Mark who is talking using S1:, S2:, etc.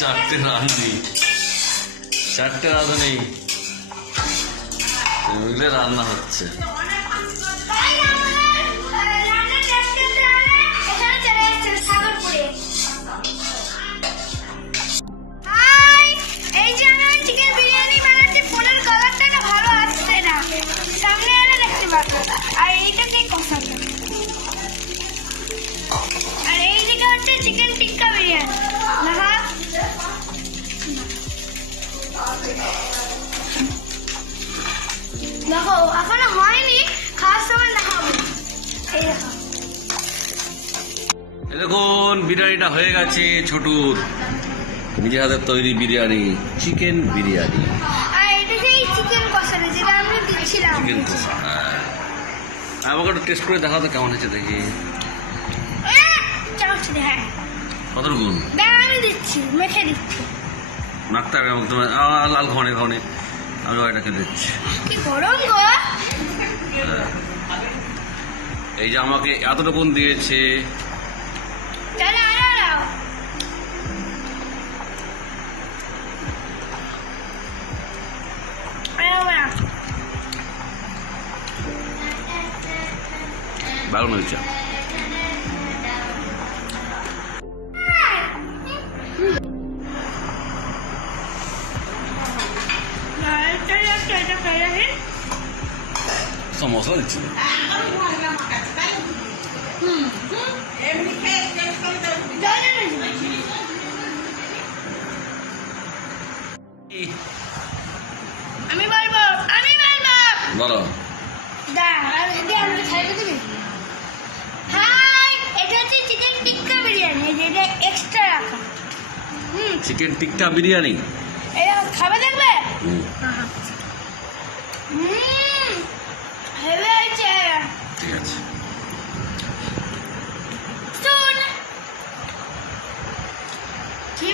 S1: চারটে রাঁধুনি চারটে রাঁধুনি এগুলো রান্না হচ্ছে।
S2: দেখো এখনও হয়নি খাওয়ার সময় দেখাবো। এই দেখো।
S1: দেখুন বিরিয়ানিটা হয়ে গেছে ছোটুর। নিজের হাতের তৈরি বিরিয়ানি চিকেন বিরিয়ানি।
S2: চিকেন যেটা আমরা দিচ্ছিলাম
S1: চিকেন কষা হ্যাঁ। আমাকে একটু টেস্ট করে দেখাও তো কেমন হয়েছে দেখি।
S2: দেখ আমি দিচ্ছি মেখে দিচ্ছি।
S1: তোমার আ, লাল খাওয়ানি খাওয়ানি আমি ওইটাকে দিচ্ছি। এই যে আমাকে এতটুকুন দিয়েছে। দারুণ হয়েছে
S2: খেয়ে
S1: মশলা দিচ্ছি।
S2: আমি বলব আমি বলব
S1: বলো
S2: দিবি হাই এটা হচ্ছে চিকেন টিক্কা বিরিয়ানি এটা এক্সট্রা রাখা হুম
S1: চিকেন টিক্কা বিরিয়ানি
S2: এটা খাবে দেখবে
S1: হুম, ঠিক আছে। কি